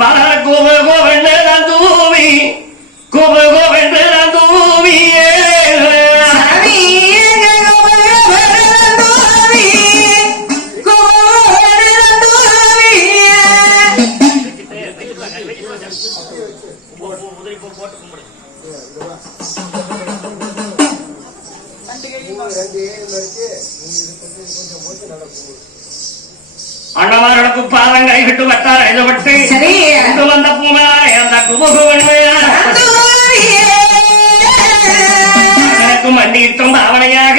பர கோப கோவென்று நான் தூவி கொஞ்சம் கொஞ்சம் ஓட்டு அண்ணமார்களுக்கு பாதங்களை விட்டு வட்டார் எழுதப்பட்டு கொண்டு வந்த பூமாலை அந்த குமுகுவன்மையார் எனக்கு மண்டியிட்டும் பாவனையாக.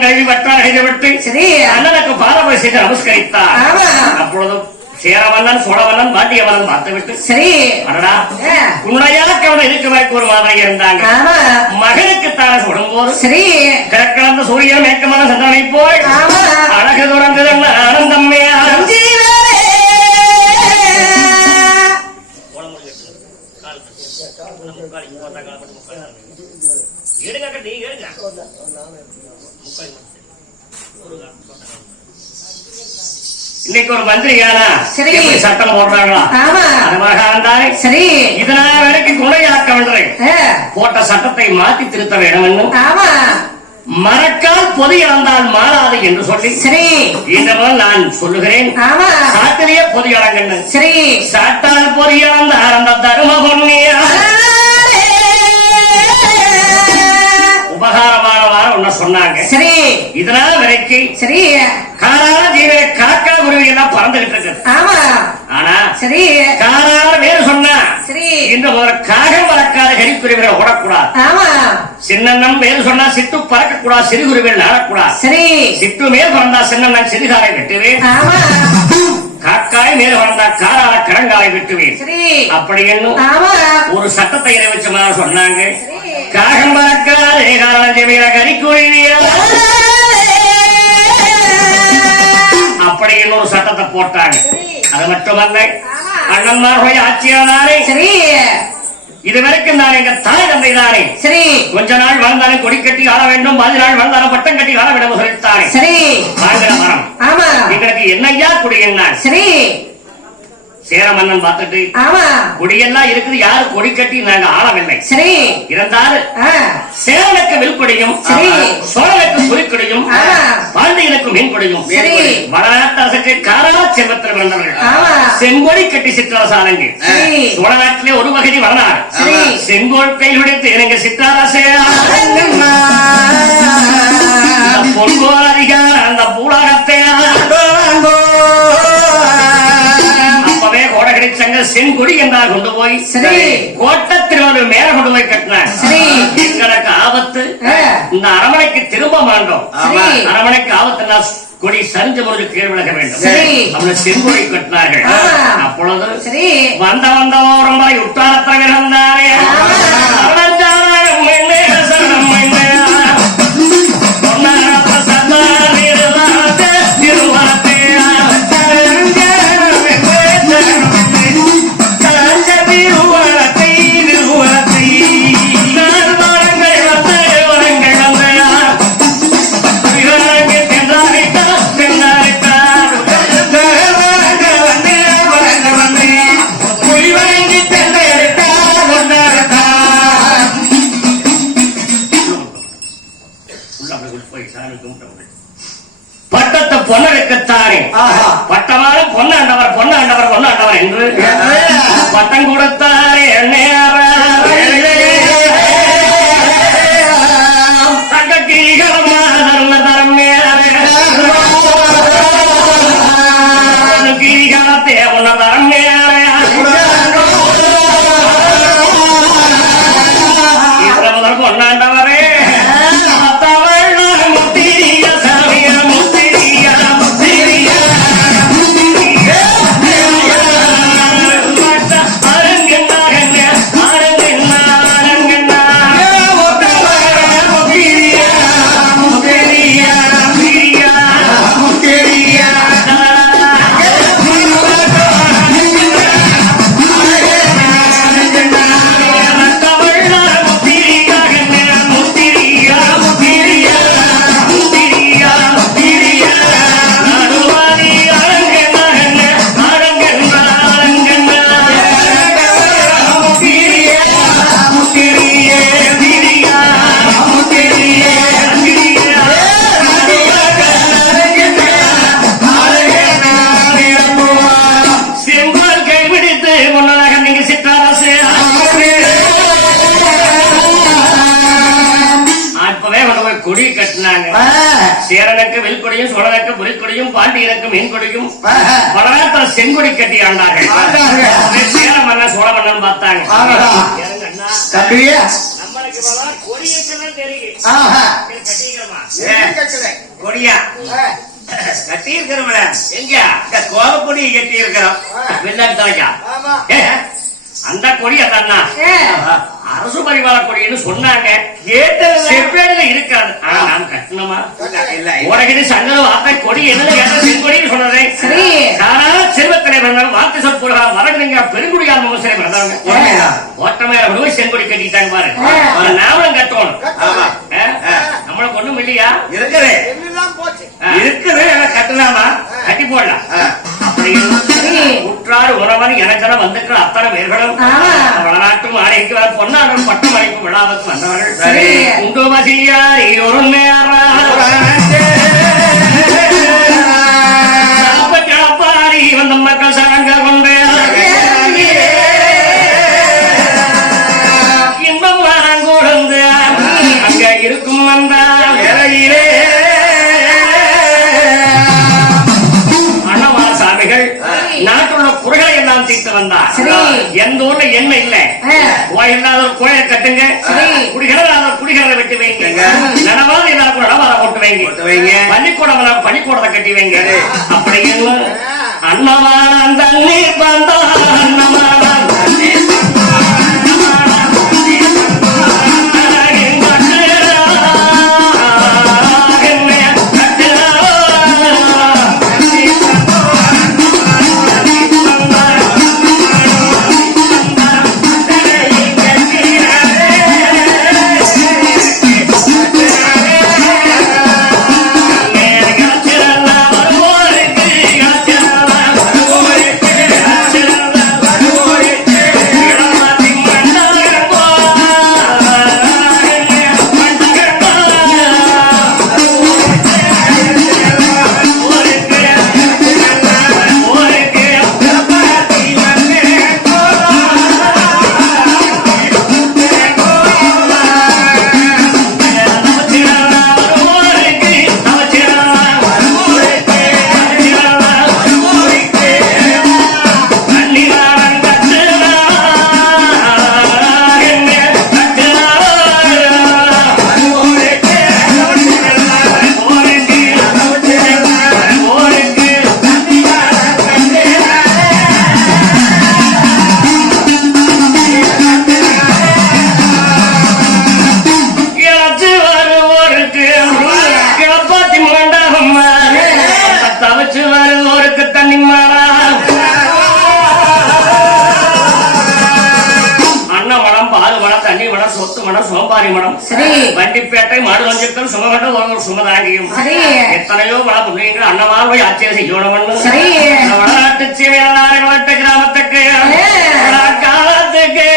பாலங்கழுவி வட்டார் எழுதிவிட்டு சரி. அண்ணனுக்கு பாரபட்சத்தை நமஸ்கரித்தார். ஆமா. அப்பொழுது சேரவண்ணன் சோழவண்ணன் பாண்டியவண்ணன் பார்த்துவிட்டு சரி. அடடா உண்மையாக அவன் இருக்க வைக்க ஒரு மாதிரி இருந்தாங்க. ஆமா. மகனுக்கு தானே சுடும்போது சரி. கிழக்கிழந்த சூரியன் மேற்கமான சந்தனை போய் ஆமா. அழகு தொடர்ந்தது ஆனந்தம்மையா சஞ்சீவரே. எடுங்க கட்டி எடுங்க. இன்னைக்கு ஒரு மந்திரியானா சரி. சட்டம் போடுறாங்களா? ஆமா. சரி. இதனால் வரைக்கும் குணையாக்க வேண்டும் போட்ட சட்டத்தை மாற்றி திருத்த வேண்டும் என்னும் ஆமா. மறக்கால் பொது இழந்தால் மாறாது என்று சொல்லி சரி. இந்த முதல் நான் சொல்லுகிறேன். ஆமா. சாத்திலேயே பொது இழங்கன்னு சரி. சாட்டால் பொது இழந்தார் அந்த தரும பொன்னியா சொன்னாங்க. சரி. இதனால் வரைக்கும் சரி. காரான ஜீவனை காக்கா குருவி எல்லாம் பறந்துகிட்டு இருக்குது. ஆமா. ஆனா சரி. காரான வேறு சொன்னா சரி. இந்த ஒரு காகம் வளர்க்காத கரிக்குருவிகளை ஓடக்கூடாது. ஆமா. சின்னண்ணம் வேறு சொன்னா சிட்டு பறக்க கூடாது சிறுகுருவிகள் நாடக்கூடாது. சரி. சிட்டு மேல் பறந்தா சின்னண்ணன் சிறுகாலை வெட்டுவேன். ஆமா. காக்காய் மேல் பறந்தா காரால கடங்காலை வெட்டுவேன். சரி. அப்படி என்னும் ஆமா. ஒரு சட்டத்தை நிறைவேற்றமாக சொன்னாங்க. காகம் பறக்காதே காரணம் ஜெமிர கரிக்குருவியா அப்படி இன்னொரு சட்டத்தை போட்டாங்க. அது மட்டுமல்ல ஆமா. அண்ணன்மார்களுடைய ஆட்சியானாரே சரி. இது வரைக்கும் நான் எங்க தாய் தந்தை தானே சரி. கொஞ்ச நாள் வாழ்ந்தாலும் கொடி கட்டி ஆள வேண்டும் பாதி நாள் வாழ்ந்தாலும் பட்டம் கட்டி ஆள வேண்டும் சொல்லித்தானே சரி. வாங்கிற மரம் ஆமா. எங்களுக்கு என்னையா குடி என்ன? சரி. சேர மன்னன் பார்த்துட்டு ஆமா கொடியெல்லாம் இருக்குது யாரு கொடி கட்டி நாங்க ஆளவில்லை சரி இருந்தாலும் சேரனுக்கு வில்பொடியும் சரி. சோழனுக்கு புலிக்கொடியும். பாண்டியனுக்கு மீன்கொடியும் சரி. வடநாட்டு அரசுக்கு காரா செல்வத்தில் பிறந்தவர்கள் ஆமா. செங்கோடி கட்டி சிற்றரசானங்க சரி. சோழ நாட்டிலே ஒரு பகுதி சரி. செங்கோல் கையுடைத்து எனக்கு சித்தாராசே பொன்போல் அதிகார அந்த பூலாகத்தை சங்க செங்கொடி என்றால் கொண்டு போய் சரி. கோட்டை திருவள்ளுவர் மேல கொண்டு போய் கட்டினார் சரி. எங்களுக்கு ஆபத்து இந்த அரமனைக்கு திரும்ப மாட்டோம். அரமனைக்கு ஆபத்துனா கொடி சரிஞ்ச முறைக்கு கீழ் விலக வேண்டும். அவனை செங்கொடி கட்டினார்கள். அப்பொழுது வந்த வந்தவோரம் வரை உட்டாரத்தில் இருந்தாரே 啊 சேரனுக்கு வெல்கொடியும் சோழனுக்கு புலிக்கொடியும் பாண்டியனுக்கு மீன்கொடியும். வடநாட்டில் செங்கொடி கட்டி. உடனே சேர மன்னன் சோழ மன்னன் பார்த்தாங்க. கொடியா? கட்டி இருக்கிறோம்ல எங்க இந்த கோலப்பொடி கட்டி இருக்கிறோம் வெள்ளாட்டு தலைக்கா அந்த கொடி அதான் அரசு பரிவார கொடின்னு சொன்னாங்க. கேட்டது செப்பேடுல இருக்காது. உனக்கு சங்கர வார்த்தை கொடி என்ன கேட்ட செங்கொடின்னு சொன்னதே சரி. காரண செல்வத்திலே வந்தாலும் வார்த்தை சொல் போடுறா வரங்க பெருங்குடியார் மகசரை பிறந்தவங்க உண்மைதான். ஓட்டமேல விடுவோம் செங்கொடி கட்டிட்டாங்க பாரு. அவன் நாமளும் கட்டணும்? நம்மளுக்கு ஒண்ணும் இல்லையா? இருக்குது. இருக்குது கட்டலாமா? கட்டி போடலாம். அப்படி. உற்றார் உறவன் எனக்கென வந்திருக்கிற அத்தனை பேர்களும். வளநாட்டும் ஆணைக்கு பொன்னாடும் பட்டம் அளிக்கும் விழாவுக்கு வந்தவர்கள். உண்டு மசியாரி ஒரு வந்த மக்கள் சரி. எந்த ஊர்ல என்ன இல்ல இல்லாத கோயிலை கட்டுங்க இல்லாத குடிகளை வெட்டி வைங்க. நடவாத இல்லாத போட்டு வைங்க போட்டு வைங்க. பள்ளிக்கூடம் பள்ளிக்கூடத்தை கட்டி வைங்க சரி. பால் மடம் தண்ணி மடம் சொத்து மடம் சோம்பாரி மடம். வண்டிப்பேட்டை மாடு வஞ்சித்தல் சுமகட்டம் ஒரு சுமதாங்கியும் சரி. எத்தனையோ மடம் புண்ணியங்கள் அன்னமார்வை ஆட்சியை செய்யணும். வடநாட்டு சீமையாட்டு கிராமத்துக்கு காலத்துக்கு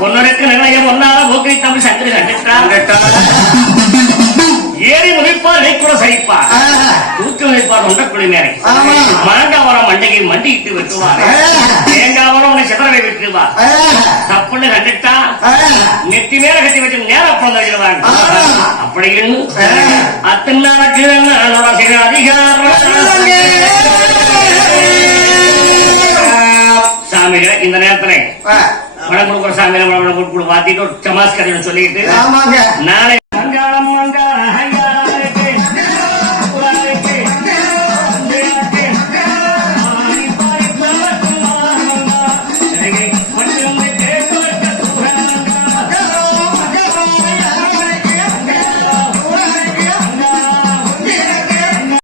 பொன்னருக்கு நிலையம் ஒன்னால போக்கை தமிழ் கண்டிட்டார் ஏறி முடிப்பார் கூட சகிப்பார் தூக்கி வைப்பார் உண்ட குளிமேரை ஆமா. மாங்காவரம் மண்டையை மண்டியிட்டு வெட்டுவார். தேங்காவரம் உன்னை சிதறவை வெட்டுவார். தப்புன்னு கண்டுட்டா. நெத்தி மேல கட்டி வச்சு நேரா பிறந்த வச்சிருவாங்க ஆ. அத்தனாக்கு அதிகாரம். சாமிகளை இந்த நேரத்துல வடம் கொடுக்குற சாமியில வடம் கொடுக்கணும் மாத்திட்டு சொல்லிட்டு நாளை மங்காளம் மங்காளம்